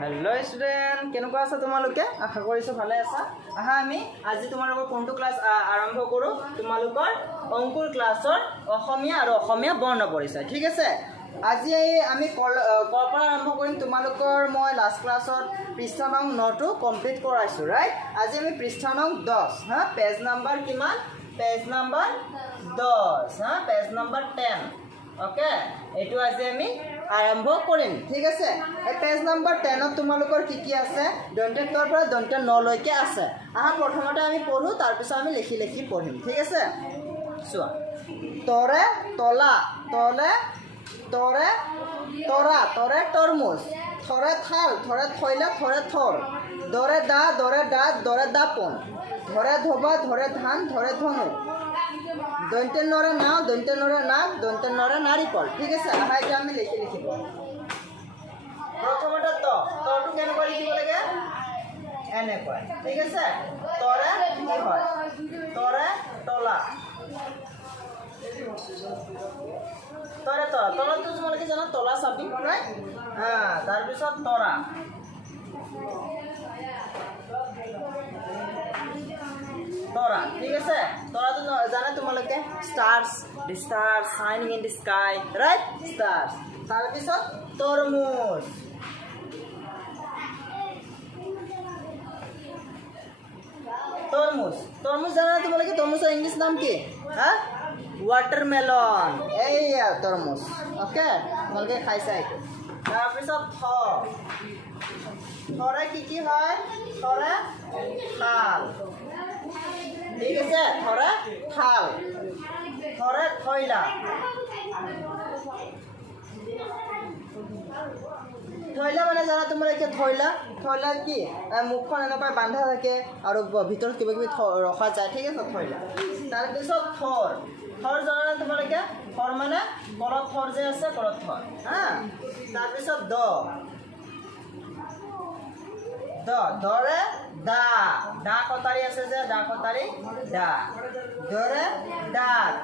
hello student केनेकुवा आছা তোমালোকে আশা কৰিছো ভালে আছা আহা আমি আজি তোমালোকৰ কোনটো ক্লাস আৰম্ভ কৰো তোমালোকৰ অংকুৰ ক্লাছৰ অসমীয়া আৰু অসমীয়া বৰ্ণ পৰিচয় ঠিক আছে আজি আমি কৰ পৰা আৰম্ভ কৰিম তোমালোকৰ মই লাষ্ট ক্লাছত পৃষ্ঠা নং 9 টো কমপ্লিট কৰাইছো ৰাইট আজি আমি পৃষ্ঠা নং 10 হা পেজ নাম্বাৰ কিমান পেজ নাম্বাৰ 10 হা পেজ নাম্বাৰ 10 ओके एटू आज आमी आरम्भ करिम ठीक আছে এই পেজ নাম্বার 10 ত তোমালোকৰ কি আছে দন্তেৰ পৰা দন্তেৰ 9 লৈকে আছে আহা প্ৰথমতে আমি পঢ়ো তাৰ পিছত আমি লিখি পঢ়িম ঠিক আছে চোৱা তৰে তলা তলে তৰে তৰা তৰে তৰমুজ থৰে থাল থৰে থৈলা থৰে থৰ দৰে দা দৰে দাপন ধৰে ধবা ধৰে ধান ধৰে ধনু দন্তেৰ নৰে নাও দন্তেৰ নৰে নাক দন্তেৰ নৰে নাৰিকল ঠিক আছে আহা এটা আমি লিখি প্ৰথমতে তটো কেনেকৈ লিখিব লাগে এনেকৈ ঠিক আছে তৰে কি হয় তৰে তলা তৰে তলা তলাটো তোমালোকে জানা তলা চাবি ৰাইট তাৰ পিছত তৰা तोरा ठीक है तोरा तो जाने तुम्हारे stars the stars shining in the sky right stars तार पिছত तरमुज तरमुज तरमुज जाना तुम्हारे तरमुजर इंग्लिश नाम की हाँ वाटरमेलन एया तरमुज ओके तुम्हारे खाइसा एटु तार पिছত थरे की হয় थरे थाल ठीक है थरे थाल थरे थैला थैला माने जाना तुम्हारे थैला थैला की मुखन एनेकुवा बांधा थाके और भीतर किबा किबि रखा जाए ठीक है थैला तार पिছত थर थर जाना तुम्हारे थर माने कलत थर जे আছে कलत थर हाँ तार पिছত दरे दा दा कटारी আছে যে दा कटारी दा दरे दात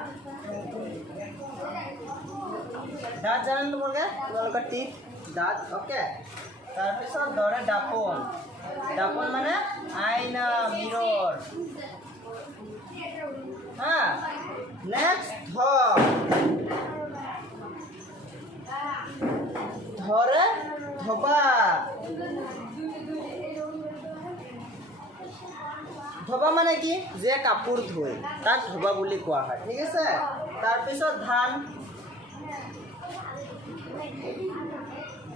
दात জানেন তোমালোকে টিপ দাঁত ওকে তার পিছত দরে দাপন দাপন মানে আয়না মিরর হ্যাঁ নেক্সট ধরে ধবা ধবা মানে কি যে কাপোৰ ধুই তাক ধবা বুলি কোৱা হয় ঠিক আছে তাৰ পিছত ধান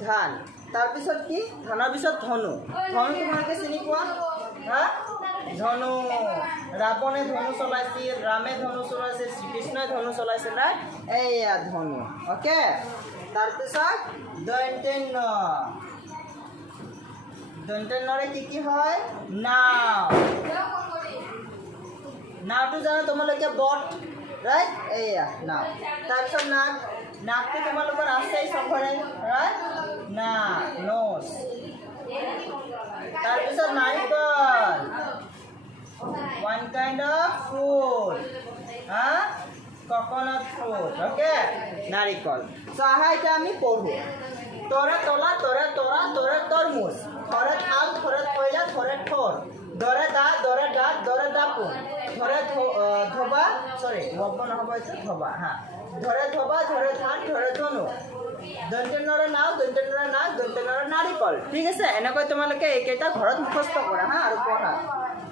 ধান তাৰ পিছত কি ধানৰ পিছত ধনু ধনু তোমালোকে চিনি পোৱা হা ধনু ৰাৱণে ধনু চলাইছিল ৰামে ধনু চলাইছিল শ্ৰীকৃষ্ণই ধনু চলাইছিল না এইয়া ধনু ওকে তাৰ পিছত দন্তেৰ নৰে কি হয় নাও নাওটো জানা তোমালোকে বট ৰাইট এয়া নাও তাৰপিছত নাকটো তোমালোকৰ আছে চবৰে ৰাইট না নোজ তাৰপিছত নাৰিকল one kind of fruit coconut fruit okay নাৰিকল সো আহা এটা আমি পঢ়ো তৰে তলা তৰে তৰা তৰে তৰমুজ थरे थाल थरे थैला थरे थर दरे दा दरे दात दरे दापुन थरे धोबा सॉरी वब्ब নহব এটা ধবা হ্যাঁ ধরে ধবা ধরে ধান ধরে ধনু দন্তেৰ নৰে নাও দন্তেৰ নৰে নাক দন্তেৰ নৰে নাৰিকল ঠিক আছে এনেকৈ তোমালোকে এইকেইটা ঘৰত মুখস্থ কৰা হা আৰু পঢ়া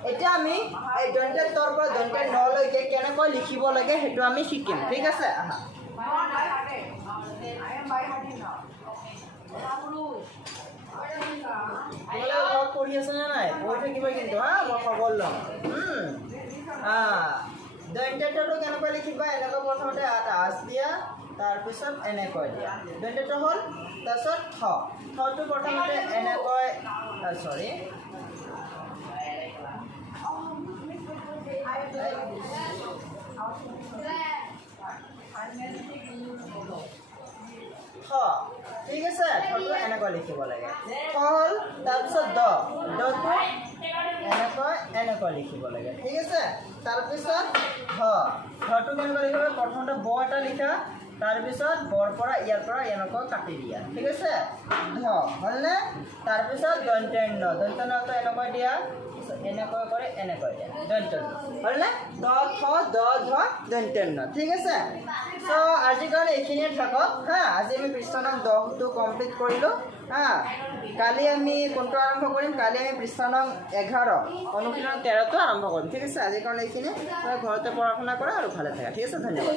এতিয়া আমি এই দন্তেৰ তৰ পৰা দন্তেৰ ন লৈকে কেনেকৈ লিখিব লাগে হেতু আমি শিকিম ঠিক আছে আহা পঢ়ি আছে না নাই পঢ়ি থাকিব কিন্তু হা মই খবৰ লম দন্তেৰটো কেনেকৈ লিখিবা এনেকৈ প্ৰথমতে আজ দিয়া তাৰপিছত এনেকৈ দিয়া দন্তেৰটো হ'ল তাৰপিছত থটো প্ৰথমতে এনেকৈ সৰি ঠিক আছে থটো এনেকৈ লিখিব লাগে হ'ল তাৰপিছত দটো এনেকৈ লিখিব লাগে ঠিক আছে তাৰপিছত ঘটো কেনেকৈ লিখিব প্ৰথমতে ব এটা লিখা তাৰপিছত বৰ পৰা ইয়াৰ পৰা এনেকৈ কাটি দিয়া ঠিক আছে ধ হ'লনে তাৰপিছত দন্ত্যনটো এনেকৈ দিয়া এনেকৈ কৰে এনেকৈ দিয়া দন্ত্যন হ'লনে দ থ দ ধ দন্ত্যন ঠিক আছে সো আজি কাৰণে এইখিনিয়ে থাকক হা আজি আমি পৃষ্ঠ নং 10 টো কমপ্লিট কৰিলো হা কালি আমি কোনটো আৰম্ভ কৰিম কালি আমি পৃষ্ঠ নং 11 অনুশীলন 13 টো আৰম্ভ কৰিম ঠিক আছে আজি কাৰণে এইখিনি ঘৰতে পঢ়া শুনা কৰা আৰু ভালে থাকা ঠিক আছে ধন্যবাদ